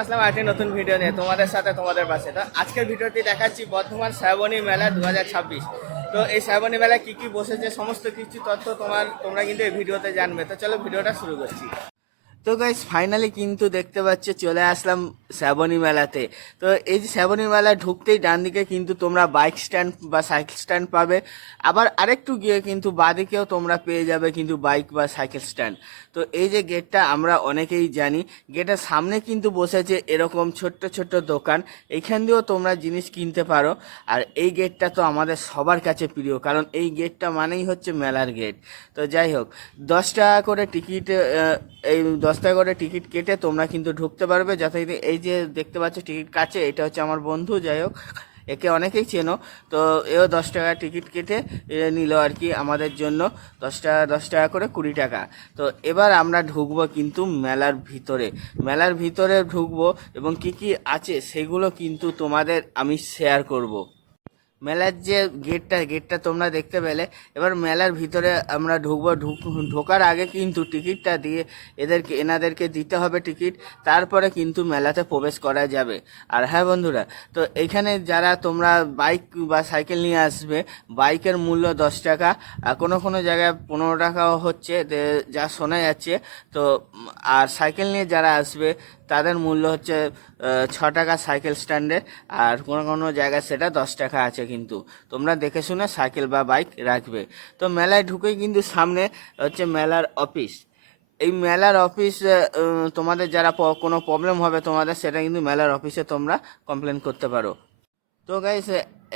আসলাম আরেকটি নতুন ভিডিও নিয়ে তোমাদের সাথে তোমাদের পাশে। তো আজকের ভিডিওটি দেখাচ্ছি বর্ধমান শ্রাবণী মেলা 2026। তো এই শ্রাবণী মেলায় কি কি বসেছে সমস্ত কিছু তথ্য তোমরা কিন্তু এই ভিডিওতে জানবে। তো চলো ভিডিওটা শুরু করছি। তো গাইস ফাইনালি কিন্তু দেখতে পাচ্ছ চলে আসলাম শ্রাবণী মেলাতে। তো এই যে শ্রাবণী মেলা ঢুকতেই ডান দিকে কিন্তু তোমরা বাইক স্ট্যান্ড বা সাইকেল স্ট্যান্ড পাবে, আবার আরেকটু গিয়ে কিন্তু বাদিকেও তোমরা পেয়ে যাবে কিন্তু বাইক বা সাইকেল স্ট্যান্ড। তো এই যে গেটটা আমরা অনেকেই জানি, গেটের সামনে কিন্তু বসেছে এরকম ছোট্ট ছোট্ট দোকান, এইখান দিয়েও তোমরা জিনিস কিনতে পারো। আর এই গেটটা তো আমাদের সবার কাছে প্রিয়, কারণ এই গেটটা মানেই হচ্ছে মেলার গেট। তো যাই হোক, 10 টাকা করে টিকিট, এই 10 টাকা করে টিকিট কেটে তোমরা কিন্তু ঢুকতে পারবে। যাতে এই যে দেখতে পাচ্ছ টিকিট কাটছে, এটা হচ্ছে আমার বন্ধু, যাই হোক একে অনেকেই চেনো। তো এও 10 টাকা টিকিট কেটে নিল আর কি আমাদের জন্য। 10 টাকা 10 টাকা করে 20 টাকা। তো এবার আমরা ঢুকবো কিন্তু মেলার ভিতরে। মেলার ভিতরে ঢুকবো এবং কি কি আছে সেগুলো কিন্তু তোমাদের আমি শেয়ার করব। মেলার যে গেটটা তোমরা দেখতে পেলে। এবার মেলার ভিতরে আমরা ঢুকবো। ঢোকার আগে কিন্তু টিকিটটা দিয়ে এনাদেরকে দিতে হবে টিকিট, তারপরে কিন্তু মেলাতে প্রবেশ করা যাবে। আর হ্যাঁ বন্ধুরা, তো এইখানে যারা তোমরা বাইক বা সাইকেল নিয়ে আসবে, বাইকের মূল্য 10 টাকা, আর কোনো কোনো জায়গায় 15 টাকাও হচ্ছে যা শোনা যাচ্ছে। তো আর সাইকেল নিয়ে যারা আসবে তাদের মূল্য হচ্ছে 6 টাকা সাইকেল স্ট্যান্ডে। আর কোনো কোনো জায়গায় সেটা 10 টাকা আছে, কিন্তু তোমরা দেখে শুনে সাইকেল বা বাইক রাখবে। তো মেলায় ঢুকেই কিন্তু সামনে হচ্ছে মেলার অফিস। এই মেলার অফিস, তোমাদের যারা কোনো প্রবলেম হবে তোমাদের, সেটা কিন্তু মেলার অফিসে তোমরা কমপ্লেন করতে পারো। তো গাইস,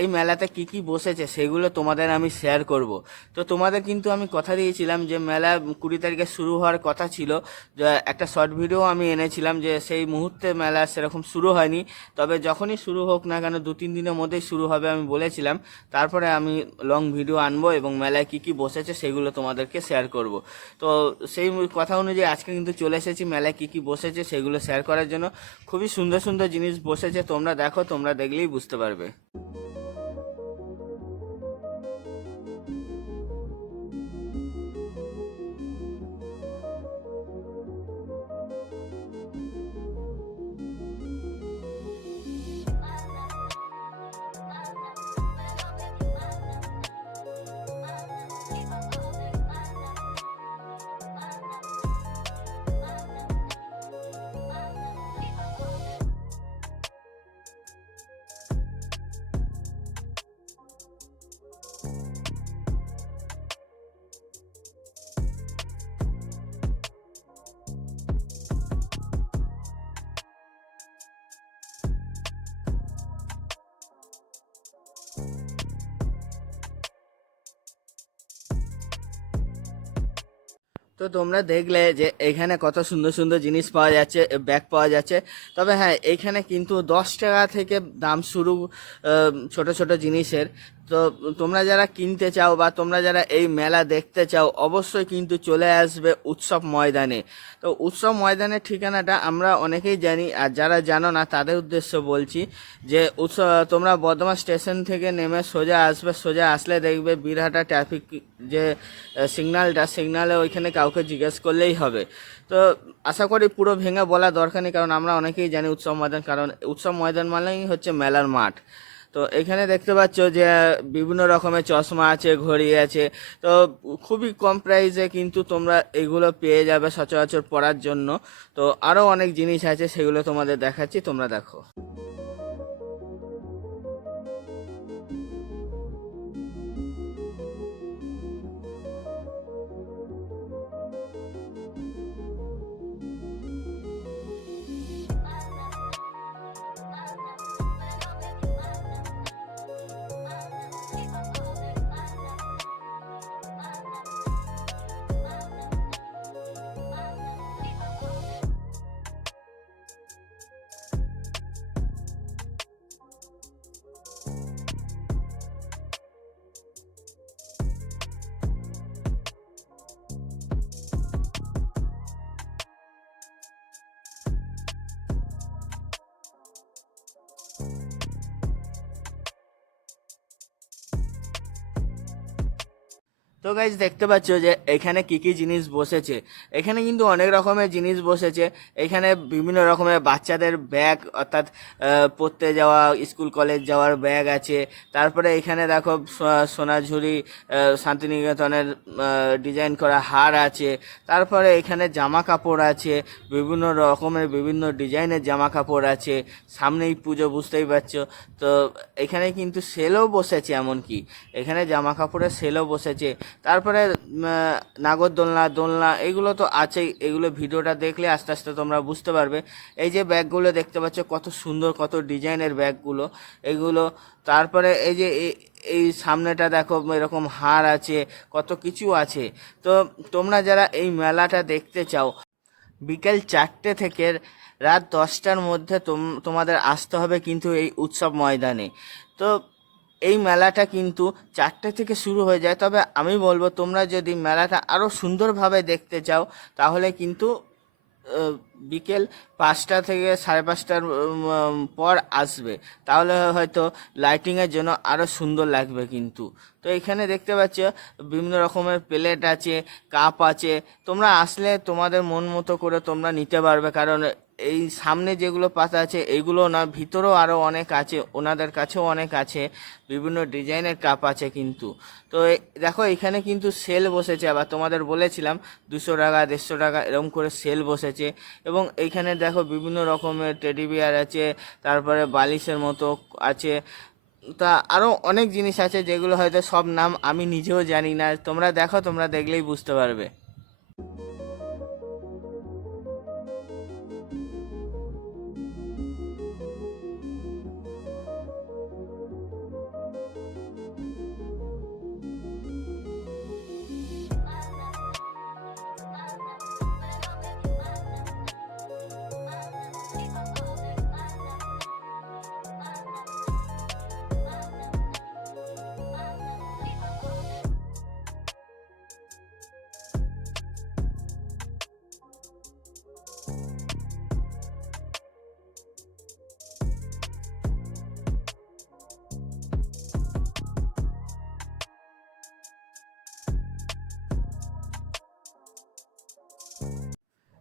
এই মেলাতে কি কি বসেছে সেগুলো তোমাদের আমি শেয়ার করব। তো তোমাদের কিন্তু আমি কথা দিয়েছিলাম যে মেলা 20 তারিখে শুরু হওয়ার কথা ছিল। যে একটা শর্ট ভিডিও আমি এনেছিলাম, যে সেই মুহূর্তে মেলা সেরকম শুরু হয়নি, তবে যখনই শুরু হোক না কেন 2-3 দিনের মধ্যেই শুরু হবে আমি বলেছিলাম। তারপরে আমি লং ভিডিও আনবো এবং মেলায় কি কি বসেছে সেগুলো তোমাদেরকে শেয়ার করব। তো সেই কথা অনুযায়ী আজকে কিন্তু চলে এসেছি মেলায় কি কি বসেছে সেগুলো শেয়ার করার জন্য। খুবই সুন্দর সুন্দর জিনিস বসেছে, তোমরা দেখো, তোমরা দেখলেই বুঝতে পারবে। তো তোমরা দেখলে যে এখানে কত সুন্দর সুন্দর জিনিস পাওয়া যাচ্ছে, ব্যাগ পাওয়া যাচ্ছে। তবে হ্যাঁ, এইখানে কিন্তু 10 টাকা থেকে দাম শুরু ছোট ছোট জিনিসের। তো তোমরা যারা কিনতে চাও বা তোমরা যারা এই মেলা দেখতে চাও, অবশ্যই কিন্তু চলে আসবে উৎসব ময়দানে। তো উৎসব ময়দানের ঠিকানাটা আমরা অনেকেই জানি, আর যারা জানো না তাদের উদ্দেশ্য বলছি যে তোমরা বর্ধমান স্টেশন থেকে নেমে সোজা আসবে। সোজা আসলে দেখবে বীরহাটা ট্রাফিক যে সিগনালে ওইখানে কাউকে জিজ্ঞেস করলেই হবে। তো আশা করি পুরো ভেঙে বলা দরকার নেই, কারণ আমরা অনেকেই জানি উৎসব ময়দান, কারণ উৎসব ময়দান মানেই হচ্ছে মেলার মাঠ। তো এখানে দেখতে পাচ্ছ যে বিভিন্ন রকমের চশমা আছে, ঘড়ি আছে। তো খুবই কম প্রাইসে কিন্তু তোমরা এগুলো পেয়ে যাবে সচরাচর পরার জন্য। তো আরও অনেক জিনিস আছে, সেগুলো তোমাদের দেখাচ্ছি, তোমরা দেখো। তো গাইজ দেখতে পাচ্ছ যে এখানে কি কি জিনিস বসেছে। এখানে কিন্তু অনেক রকমের জিনিস বসেছে। এখানে বিভিন্ন রকমের বাচ্চাদের ব্যাগ, অর্থাৎ পড়তে যাওয়া স্কুল কলেজ যাওয়ার ব্যাগ আছে। তারপরে এখানে দেখো সোনাঝুরি শান্তিনিকেতনের ডিজাইন করা হার আছে। তারপরে এখানে জামা কাপড় আছে, বিভিন্ন রকমের বিভিন্ন ডিজাইনের জামা কাপড় আছে। সামনেই পুজো, বুঝতেই পারছো। তো এখানে কিন্তু সেলও বসেছে, এমনকি এখানে জামা কাপড়ের সেলও বসেছে। তারপরে নাগরদোলনা, দোলনা, এগুলো তো আছেই। এগুলো ভিডিওটা দেখলে আস্তে আস্তে তোমরা বুঝতে পারবে। এই যে ব্যাগগুলো দেখতে পাচ্ছ, কত সুন্দর, কত ডিজাইনের ব্যাগগুলো এগুলো। তারপরে এই যে এই সামনেটা দেখো, এরকম হার আছে, কত কিছু আছে। তো তোমরা যারা এই মেলাটা দেখতে চাও, বিকেল 4টে থেকে রাত 10টার মধ্যে তোমাদের আসতে হবে কিন্তু এই উৎসব ময়দানে। তো এই মেলাটা কিন্তু 4টে থেকে শুরু হয়ে যায়। তবে আমি বলবো, তোমরা যদি মেলাটা আরও সুন্দরভাবে দেখতে চাও, তাহলে কিন্তু বিকেল 5টা থেকে 5:30টার পর আসবে। তাহলে হয়তো লাইটিংয়ের জন্য আরও সুন্দর লাগবে কিন্তু। তো এখানে দেখতে পাচ্ছ বিভিন্ন রকমের প্লেট আছে, কাপ আছে। তোমরা আসলে তোমাদের মন মতো করে তোমরা নিতে পারবে, কারণ এই সামনে যেগুলো পাতা আছে এইগুলো না, ভিতরেও আরও অনেক আছে, ওনাদের কাছেও অনেক আছে, বিভিন্ন ডিজাইনের কাপ আছে কিন্তু। তো দেখো এখানে কিন্তু সেল বসেছে। আবার তোমাদের বলেছিলাম 200 টাকা, 150 টাকা এরকম করে সেল বসেছে। এবং এইখানে দেখো বিভিন্ন রকমের টেডি বিয়ার আছে, তারপরে বালিশের মতো আছে। তা আরও অনেক জিনিস আছে, যেগুলো হয়তো সব নাম আমি নিজেও জানি না। তোমরা দেখো, তোমরা দেখলেই বুঝতে পারবে।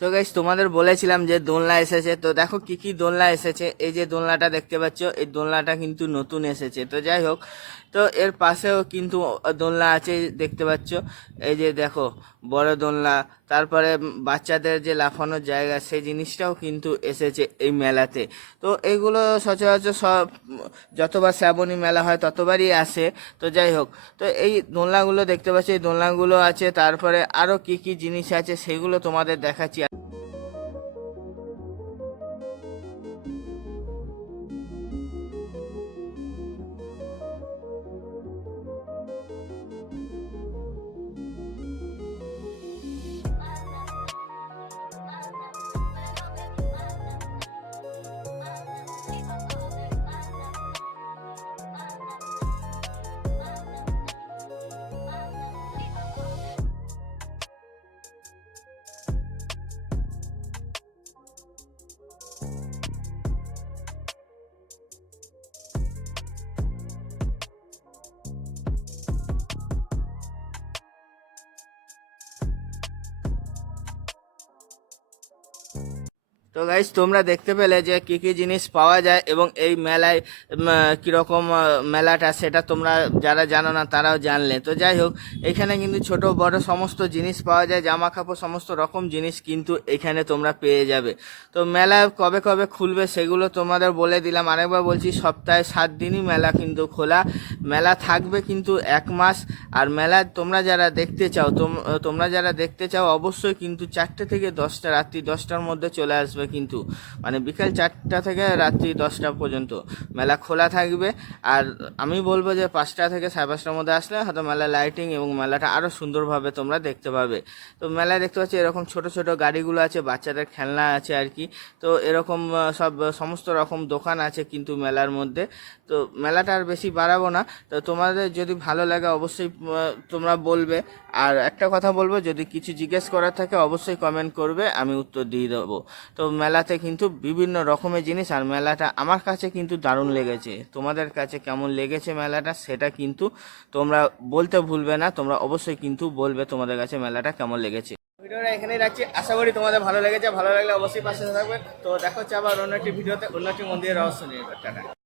তো গাইস, তোমাদের বলেছিলাম যে দোলনা এসেছে। তো দেখো কি কি দোলনা এসেছে। এই যে দোলনাটা দেখতে পাচ্ছ, এই দোলনাটা কিন্তু নতুন এসেছে। তো যাই হোক, তো এর পাশেও কিন্তু দোলনা আছে, দেখতে পাচ্ছ। এই যে দেখো, বড় দোলনা। তারপরে বাচ্চাদের যে লাফানোর জায়গা, সেই জিনিসটাও কিন্তু এসেছে এই মেলাতে। তো এইগুলো সচরাচর সব যতবার শ্রাবণী মেলা হয় ততবারই আসে। তো যাই হোক, তো এই দোলনাগুলো দেখতে পাচ্ছি, এই দোলনাগুলো আছে। তারপরে আরও কি কি জিনিস আছে সেগুলো তোমাদের দেখাচ্ছি। তো গাইস, তোমরা দেখতে পেলে যে কি কি জিনিস পাওয়া যায় এবং এই মেলায় কীরকম মেলাটা, সেটা তোমরা যারা জানো না তারাও জানলে। তো যাই হোক, এখানে কিন্তু ছোট বড় সমস্ত জিনিস পাওয়া যায়, জামা কাপড় সমস্ত রকম জিনিস কিন্তু এখানে তোমরা পেয়ে যাবে। তো মেলা কবে কবে খুলবে সেগুলো তোমাদের বলে দিলাম। আরেকবার বলছি, সপ্তাহে 7 দিনই মেলা কিন্তু খোলা। মেলা থাকবে কিন্তু 1 মাস। আর মেলা তোমরা যারা দেখতে চাও, তোমরা যারা দেখতে চাও অবশ্যই কিন্তু 4টে থেকে 10টা, রাত্রি 10টার মধ্যে চলে আসবে কিন্তু। মানে বিকেল 4টা থেকে রাত্রি 10টা পর্যন্ত মেলা খোলা থাকবে। আর আমি বলবো যে 5টা থেকে 5:30টার মধ্যে আসলে হয়তো মেলা লাইটিং এবং মেলাটা আরও সুন্দরভাবে তোমরা দেখতে পাবে। তো মেলায় দেখতে পাচ্ছি এরকম ছোট ছোট গাড়িগুলো আছে, বাচ্চাদের খেলনা আছে আর কি। তো এরকম সমস্ত রকম দোকান আছে কিন্তু মেলার মধ্যে। তো তো মেলাটা আর বেশি বাড়াবো না। তো তোমাদের যদি ভালো লাগে অবশ্যই তোমরা বলবে। আর একটা কথা বলবো, যদি কিছু জিজ্ঞেস করার থাকে অবশ্যই কমেন্ট করবে, আমি উত্তর দিয়ে দেবো। তো মেলাতে কিন্তু বিভিন্ন রকমের জিনিস, আর মেলাটা আমার কাছে কিন্তু দারুণ লেগেছে। তোমাদের কাছে কেমন লেগেছে মেলাটা সেটা কিন্তু তোমরা বলতে ভুলবে না, তোমরা অবশ্যই কিন্তু বলবে তোমাদের কাছে মেলাটা কেমন লেগেছে। ভিডিওটা এখানেই রাখছি, আশা করি তোমাদের ভালো লেগেছে। ভালো লাগলে অবশ্যই পাশে থাকবে। তো দেখা হচ্ছে আবার অন্য একটি ভিডিওতে, অন্য একটি মন্দিরের রহস্য নিয়ে। টাটা।